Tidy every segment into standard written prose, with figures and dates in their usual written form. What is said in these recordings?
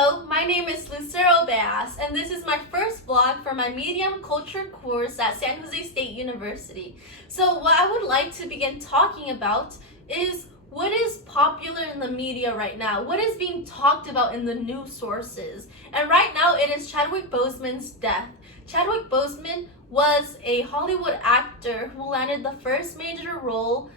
Hello, my name is Lucero Beas, and this is my first vlog for my Medium Culture course at San Jose State University. So what I would like to begin talking about is what is popular in the media right now, what is being talked about in the news sources. And right now it is Chadwick Boseman's death. Chadwick Boseman was a Hollywood actor who landed the first major role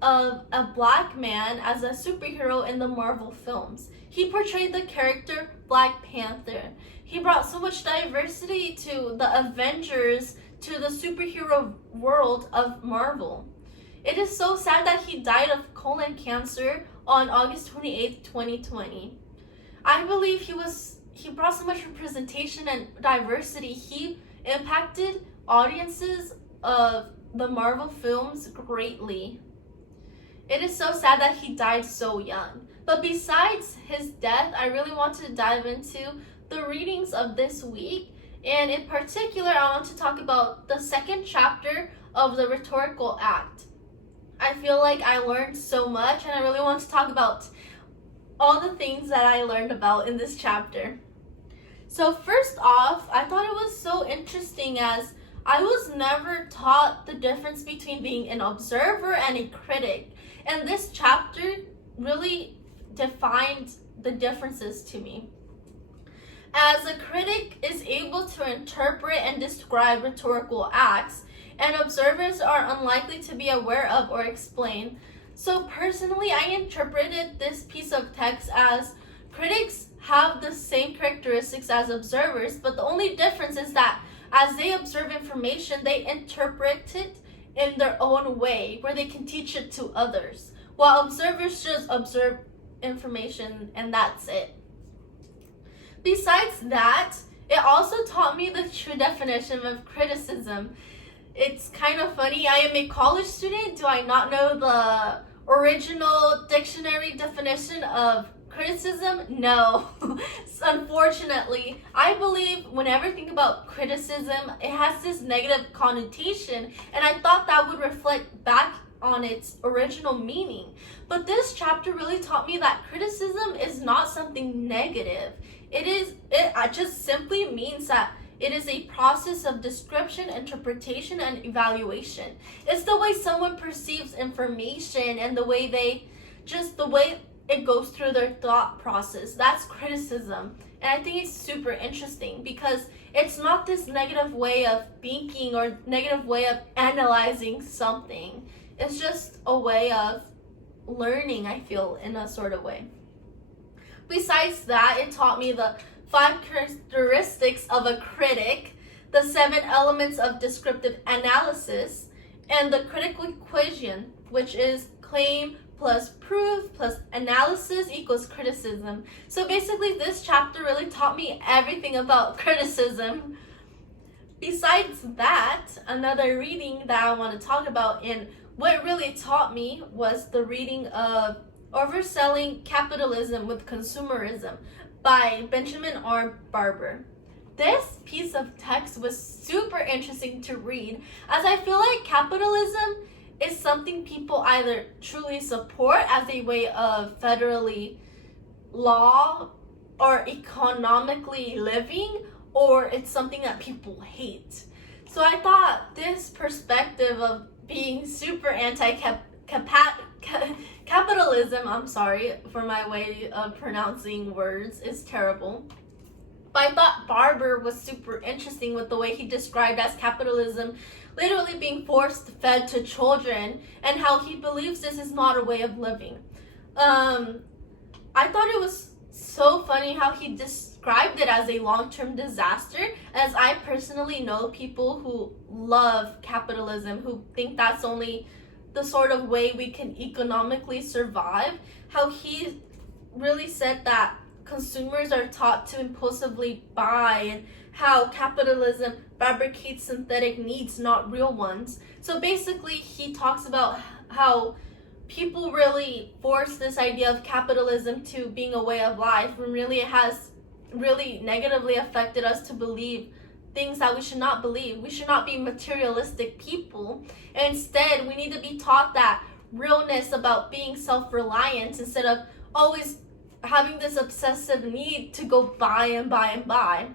of a black man as a superhero in the Marvel films. He portrayed the character Black Panther. He brought so much diversity to the Avengers, to the superhero world of Marvel. It is so sad that he died of colon cancer on August 28, 2020. I believe he brought so much representation and diversity. He impacted audiences of the Marvel films greatly. It is so sad that he died so young. But besides his death, I really want to dive into the readings of this week. And in particular, I want to talk about the second chapter of the Rhetorical Act. I feel like I learned so much, and I really want to talk about all the things that I learned about in this chapter. So first off, I thought it was so interesting as I was never taught the difference between being an observer and a critic. And this chapter really defined the differences to me. As a critic is able to interpret and describe rhetorical acts, and observers are unlikely to be aware of or explain. So personally, I interpreted this piece of text as critics have the same characteristics as observers, but the only difference is that as they observe information, they interpret it in their own way, where they can teach it to others, while observers just observe information and that's it. Besides that, it also taught me the true definition of criticism. It's kind of funny, I am a college student. Do I not know the original dictionary definition of criticism? No. Unfortunately, I believe whenever I think about criticism, it has this negative connotation, and I thought that would reflect back on its original meaning. But this chapter really taught me that criticism is not something negative. It just simply means that it is a process of description, interpretation, and evaluation. It's the way someone perceives information and the way it goes through their thought process. That's criticism. And I think it's super interesting because it's not this negative way of thinking or negative way of analyzing something. It's just a way of learning, I feel, in a sort of way. Besides that, it taught me the 5 characteristics of a critic, the 7 elements of descriptive analysis, and the critical equation, which is claim plus proof plus analysis equals criticism. So basically, this chapter really taught me everything about criticism. Besides that, another reading that I want to talk about and what really taught me was the reading of Overselling Capitalism with Consumerism by Benjamin R. Barber. This piece of text was super interesting to read as I feel like capitalism is something people either truly support as a way of federally law or economically living, or it's something that people hate. So I thought this perspective of being super capitalism, I'm sorry for my way of pronouncing words, is terrible. But I thought Barber was super interesting with the way he described as capitalism literally being forced fed to children and how he believes this is not a way of living. I thought it was so funny how he described it as a long-term disaster, as I personally know people who love capitalism, who think that's only the sort of way we can economically survive. How he really said that consumers are taught to impulsively buy, and how capitalism fabricates synthetic needs, not real ones. So basically, he talks about how people really force this idea of capitalism to being a way of life, when really it has really negatively affected us to believe things that we should not believe. We should not be materialistic people. And instead, we need to be taught that realness about being self-reliant instead of always having this obsessive need to go buy and buy and buy.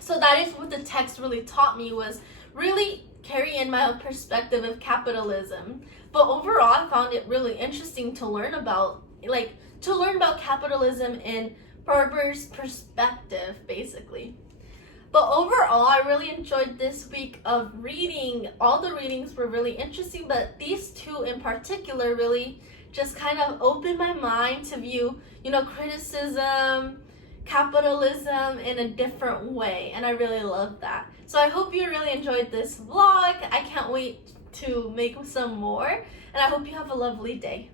So that is what the text really taught me, was really carry in my own perspective of capitalism. But overall, I found it really interesting to learn about, capitalism in Berber's perspective, basically. But overall, I really enjoyed this week of reading. All the readings were really interesting, but these two in particular really just kind of opened my mind to view, criticism, capitalism in a different way, and I really love that. So I hope you really enjoyed this vlog. I can't wait to make some more, and I hope you have a lovely day.